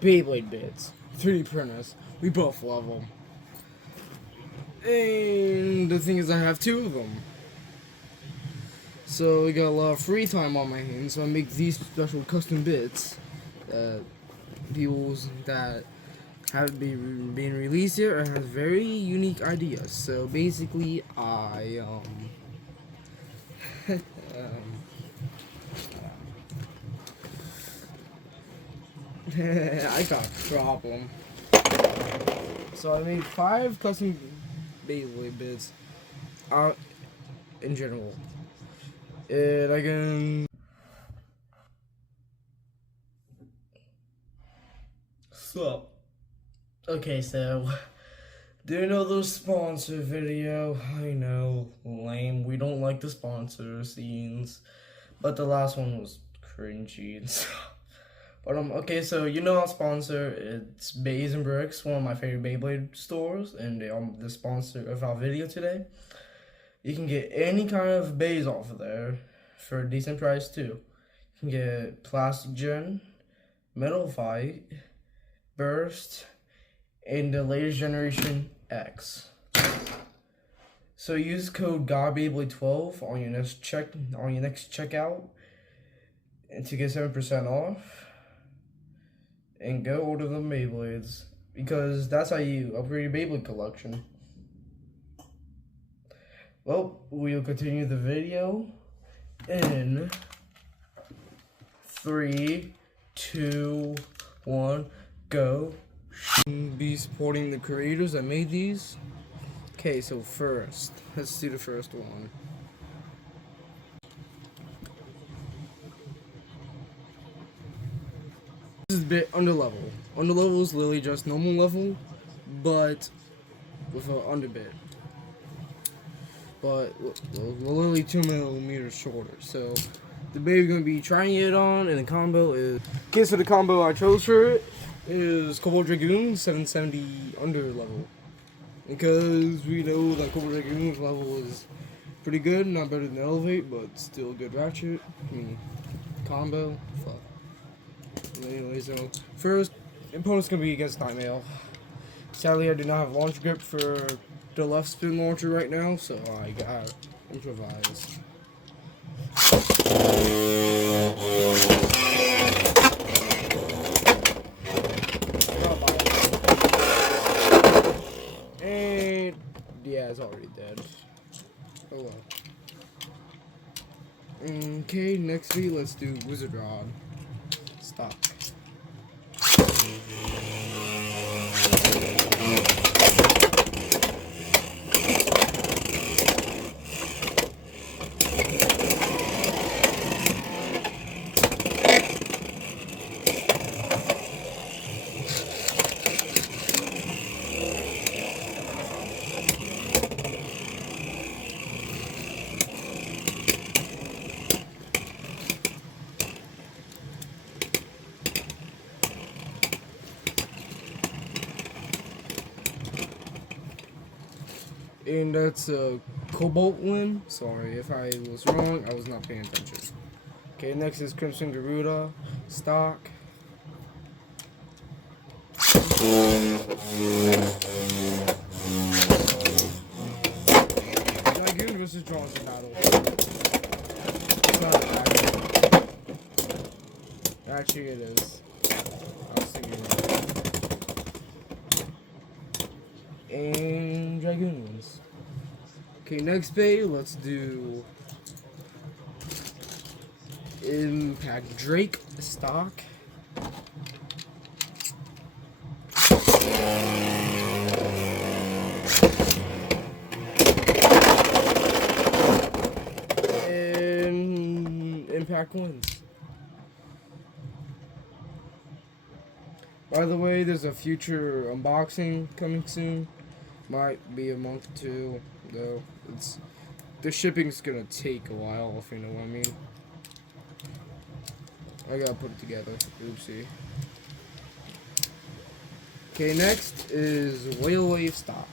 Beyblade bits, 3D printers. We both love them. And the thing is, I have 2 of them. So we got a lot of free time on my hands, so I make these special custom bits that that haven't been released yet or has very unique ideas. So basically, I I got a problem. So I made 5 custom Beyblade bits out in general. And I can... So, okay, so, do you know the sponsor video? I know, lame, we don't like the sponsor scenes, but the last one was cringy and stuff. But okay, so you know our sponsor, it's Bays and Bricks, one of my favorite Beyblade stores, and they are the sponsor of our video today. You can get any kind of bays off of there for a decent price too. You can get Plastic Gen, Metal Fight, Burst, and the latest generation X. So use code GodBeyblade12 on your next checkout, and to get 7% off. And go order them Beyblades, because that's how you upgrade your Beyblade collection. Well, we'll continue the video in 3, 2, 1, go. Be supporting the creators that made these. Okay, so first, let's do the first one. This is a bit under level. Under level is literally just normal level, but with an under bit. But literally 2 millimeters shorter. So the baby gonna be trying it on, and the combo is... Okay, so the combo I chose for it is Cobalt Dragoon 770 under level. Because we know that Cobalt Dragoon's level is pretty good, not better than Elevate, but still good ratchet. I mean, combo, fuck. Anyway, so first opponent's gonna be against Nightmail. Sadly, I do not have launch grip for the left spin launcher right now, so I gotta improvise. And yeah, it's already dead. Oh well. Okay, next beat, let's do Wizard Rod. Stop. And that's a Cobalt win. Sorry if I was wrong, I was not paying attention. Okay, next is Crimson Garuda, stock. Dragoon versus Johnson battle. It's not a battle. Actually, it is. I was thinking that. And Dragoon wins. Okay, next bay, let's do Impact Drake stock. And Impact wins. By the way, there's a future unboxing coming soon. Might be a month or 2, though. The shipping's gonna take a while, if you know what I mean. I gotta put it together. Oopsie. Okay, next is Whale Wave stock.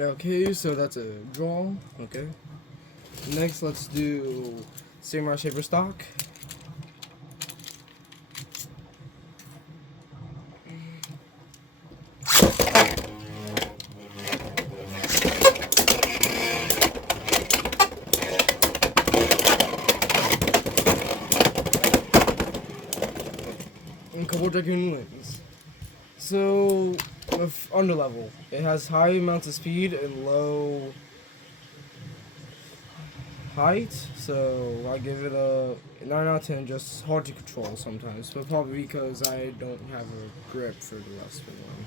Okay, so that's a draw. Okay. Next, let's do Samurai Shaper stock. And couple Dragoon wins. So, with underlevel, it has high amounts of speed and low height, so I give it a 9 out of 10, just hard to control sometimes, but probably because I don't have a grip for the rest of them.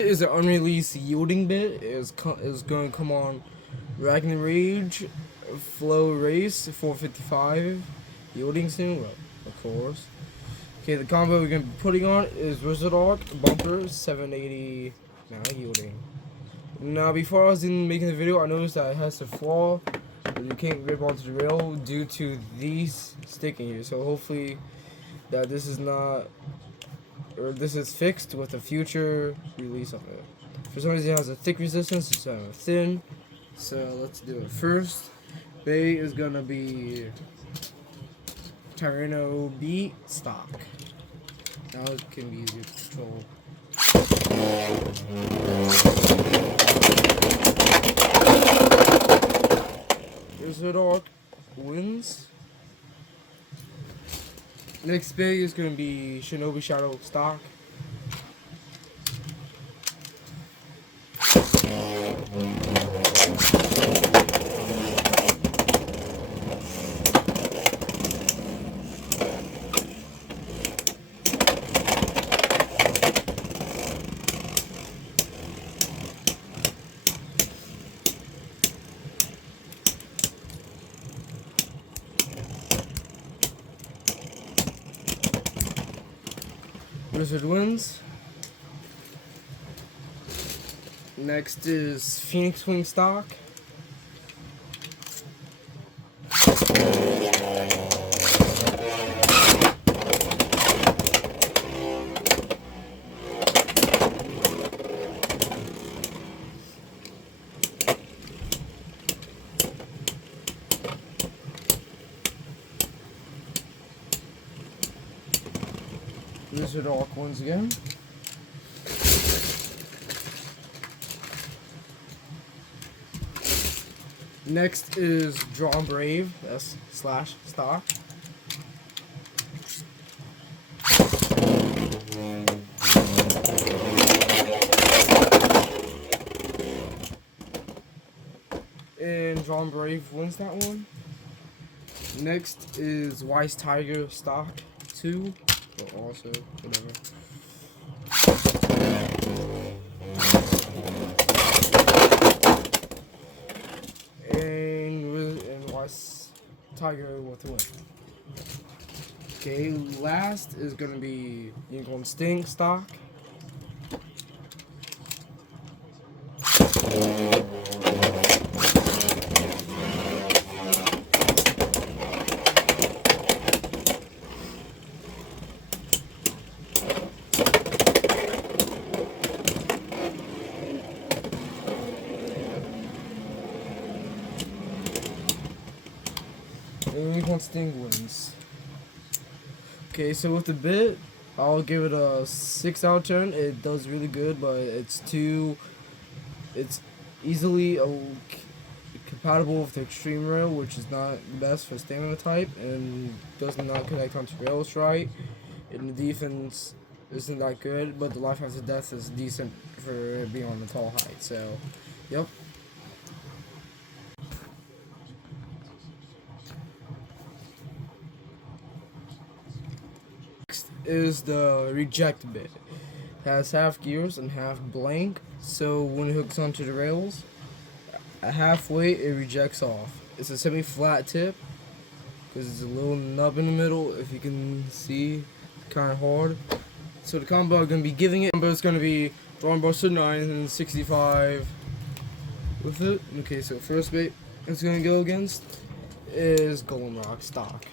Is an unreleased yielding bit, is going to come on Ragnar Rage, Flow Race, 455, yielding soon, well, of course. Okay, the combo we're going to be putting on is Wizard Arc, Bumper, 780, now yielding. Now, before I was making the video, I noticed that it has a flaw where you can't grip onto the rail due to these sticking here. So hopefully that this is not, or this is fixed with a future release of it. For some reason it has a thick resistance, it's thin. So let's do it. First bait is gonna be Tyranno B stock. Now it can be easier to control. Wizard Arc wins. Next big is going to be Shinobi Shadow stock. Wizard wins. Next is Phoenix Wing stock. Wizard Arc once again. Next is Drawn Brave, S/stock. And Drawn Brave wins that one. Next is Wise Tiger stock 2. But also, whatever. And Wise Tiger with the win. Okay, last is gonna be Unicorn Sting stock. And Unicorn Sting wins. Okay, so with the bit, I'll give it a 6 out of 10. It does really good, but it's easily compatible with the extreme rail, which is not the best for stamina type, and does not connect onto rails right. And the defense isn't that good, but the life after death is decent for being on the tall height. So, yep. Is the reject bit. Has half gears and half blank, so when it hooks onto the rails, halfway it rejects off. It's a semi-flat tip because it's a little nub in the middle. If you can see, kind of hard. So the combo I'm gonna be giving it. Combo is gonna be Drawn Buster 9 and 65 with it. Okay, so first bait it's gonna go against is Golden Rock stock.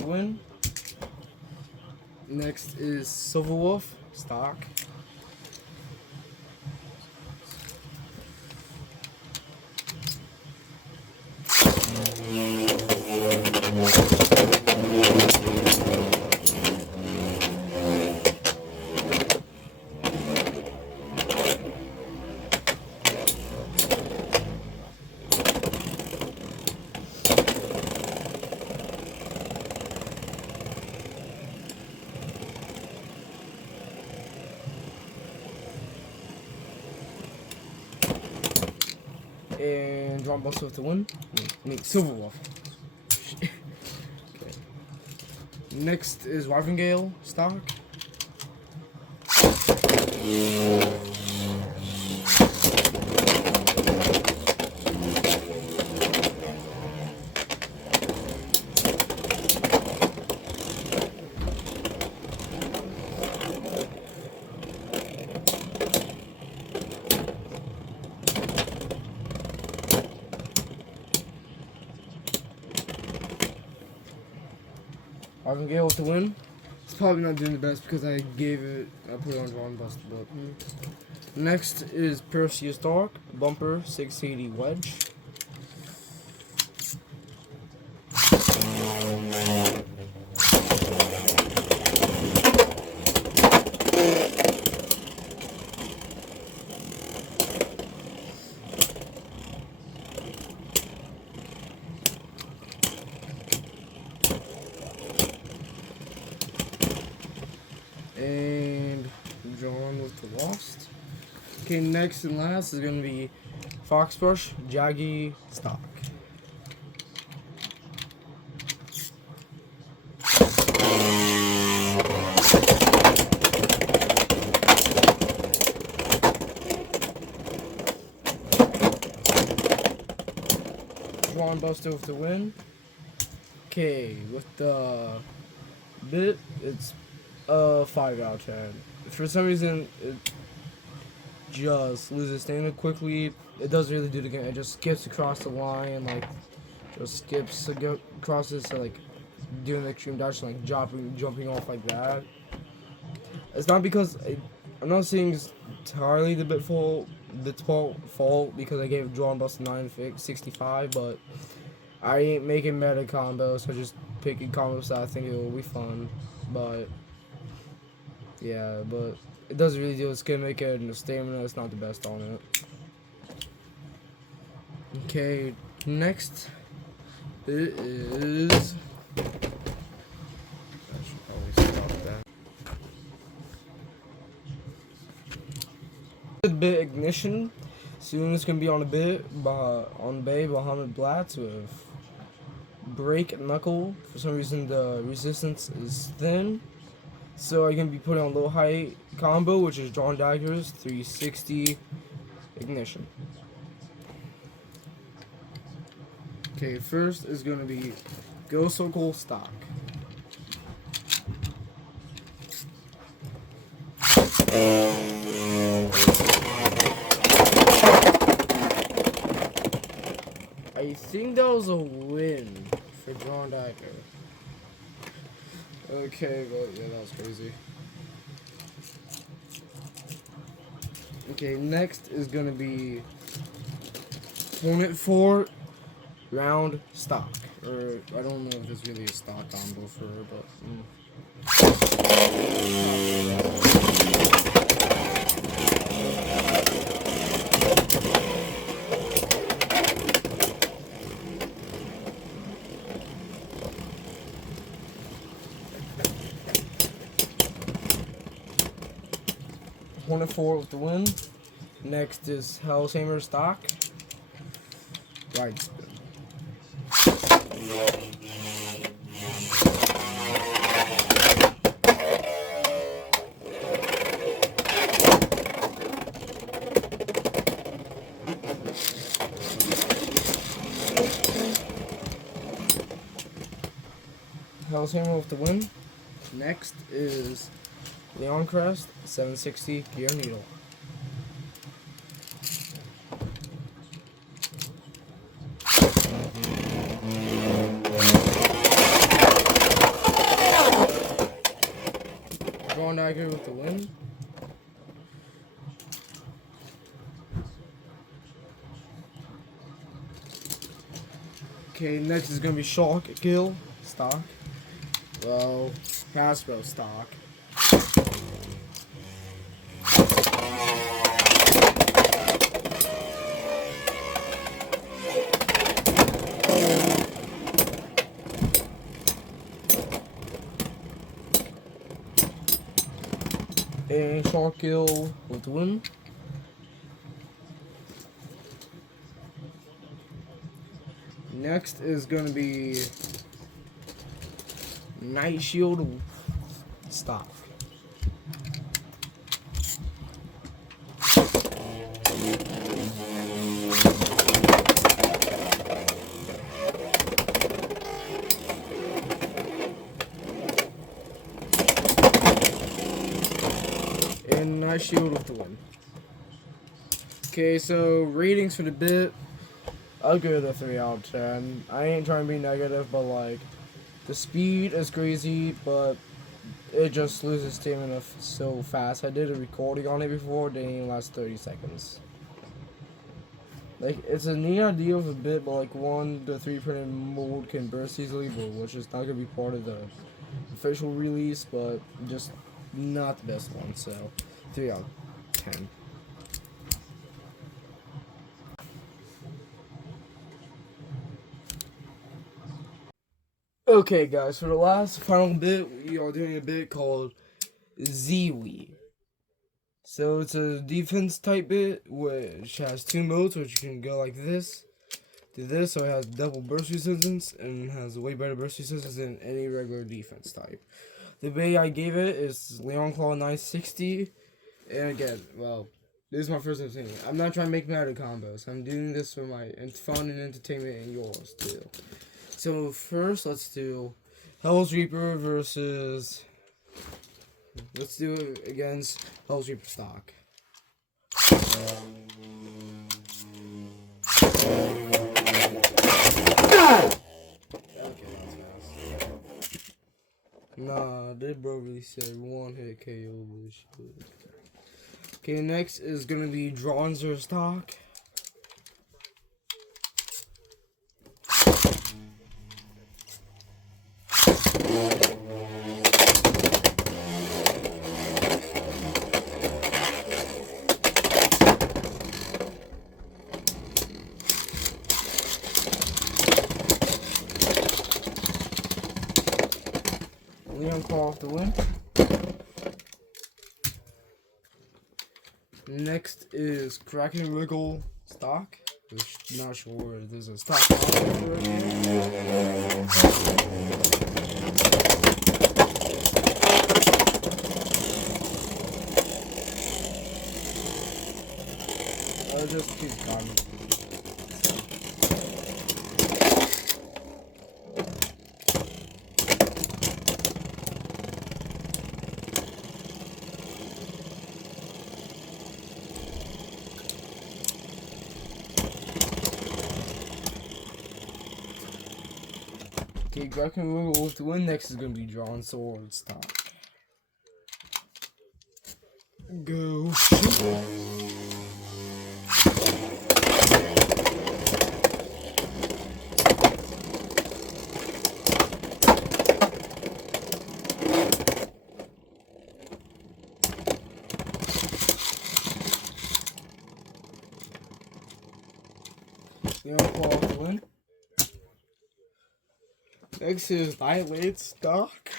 to win. Next is Silver Wolf stock. And Drawn Buster with the win. Silver Wolf. Okay. Next is Wyverngale stock. Wyverngale with the win. It's probably not doing the best because I put it on Drawn Buster, but next is Perseus Dark, Bumper 680 Wedge. And drawn with the Lost. Okay, next and last is going to be Foxbrush Jaggy stock. Drawn Buster with the win. Okay, with the bit, it's 5 out of 10. For some reason, it just loses stamina quickly. It doesn't really do it again. It just skips across the line, like just skips crosses to like doing the extreme dash, like jumping off like that. It's not because I'm not saying it's entirely the bit's fault because I gave Drawn Buster 965, but I ain't making meta combos, so just picking combos that I think it will be fun. But yeah, but it doesn't really do. It's gonna make it, and the stamina is not the best on it. Okay, next it is. I should probably stop that. Bit Ignition. Soon it's gonna be on a bit on Bay Bahamut Blatz with Break Knuckle. For some reason the resistance is thin, so I'm gonna be putting on low height combo, which is Drawn Daggers 360 Ignition. Okay, first is gonna be Go Circle stock. I think that was a win for Drawn Dagger. Okay, but yeah, that was crazy. Okay, next is gonna be Hornet 4 round stock. Or I don't know if it's really a stock combo for her, but Hornet 4 with the win. Next is Hellhammer stock. Right spin. Hellhammer with the win. Next is Leon Crest 760 Gear Needle. Tiger with the win. Okay, next is gonna be Shark Kill stock. Well, Hasbro stock. And Shark Kill with the win. Next is gonna be Night Shield stock. And Night Shield with the win. Okay, so ratings for the bit, I'll give it a 3 out of 10. I ain't trying to be negative, but like, the speed is crazy, but it just loses stamina so fast. I did a recording on it before, it didn't even last 30 seconds. Like, it's a neat idea of a bit, but like, one, the 3D printed mold can burst easily, but which is not gonna be part of the official release, but just not the best one, so 3 out of 10. Okay, guys, for the last final bit, we are doing a bit called Ziwi. So it's a defense type bit, which has 2 modes, which you can go like this, do this, so it has double burst resistance, and has way better burst resistance than any regular defense type. The bait I gave it is Leon Claw 960, and again, well, this is my first time saying it. I'm not trying to make meta combos, I'm doing this for my fun and entertainment and yours, too. So first, let's do Hell's Reaper versus. Let's do it against Hell's Reaper stock. Nah, did bro really say 1-hit KO this shit? Okay, next is gonna be Dronzer stock. Leon Claw off the win. Next is Crack and Wiggle stock. Which I'm not sure if there's a stock. I'll just keep going. Okay, Draken Wiggle with the win. Next is gonna be Drawn Sword stock. Go. Leon Claw off the win. Next is Dilate stock.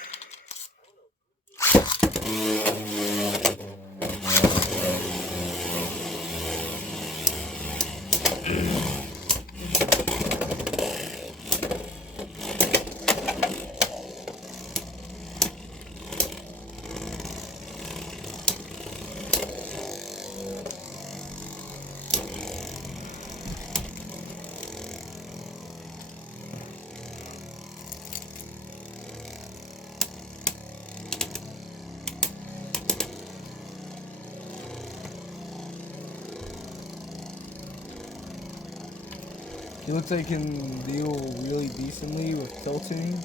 He looks like he can deal really decently with tilting.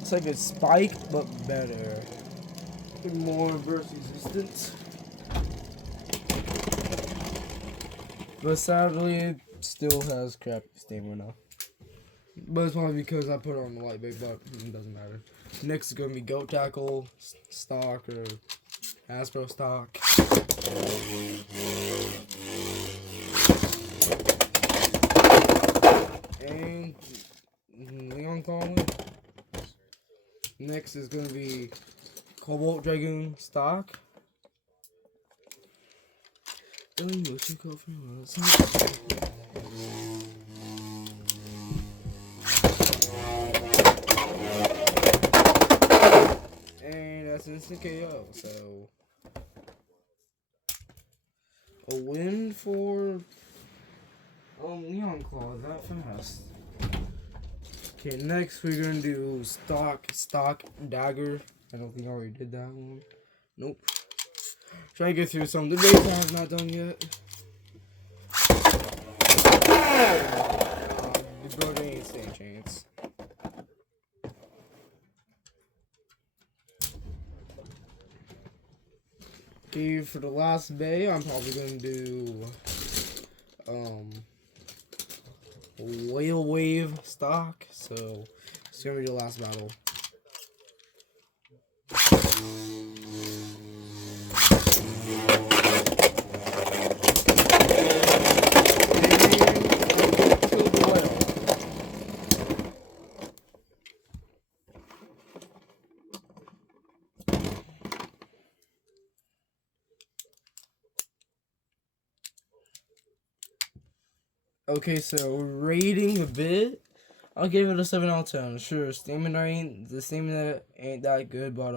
It's like a spike, but better. And more burst resistant. But sadly, it still has crappy stamina. But it's probably because I put it on the light bait, but it doesn't matter. Next is going to be goat tackle, stock, or Hasbro stock. And Leon Calling. Next is going to be Cobalt Dragoon stock. And that's instant KO, so a win for Leon Claw that fast. Okay, next we're gonna do stock dagger. I don't think I already did that one. Nope. Try to get through some of the debates I have not done yet. The bro ain't stand a chance. Okay, for the last bay, I'm probably gonna do whale wave stock. So it's gonna be the last battle. Okay, so rating a bit, I'll give it a 7 out of 10. Sure, stamina ain't that good, but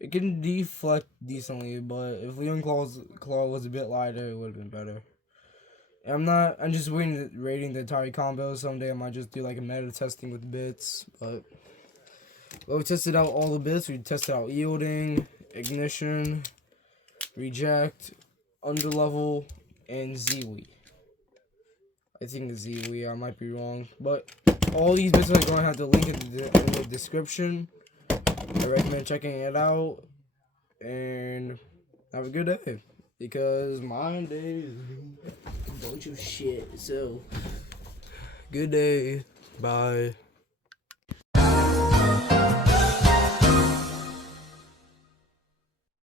it can deflect decently. But if Leon Claw was a bit lighter, it would have been better. I'm just rating the entire combo. Someday I might just do like a meta testing with bits, but we tested out all the bits. We tested out yielding, ignition, reject, underlevel, and Ziwi. I think it's Ziwi, I might be wrong. But all these bits are going to have the link in the description. I recommend checking it out. And have a good day. Because my day is a bunch of shit. So, good day. Bye.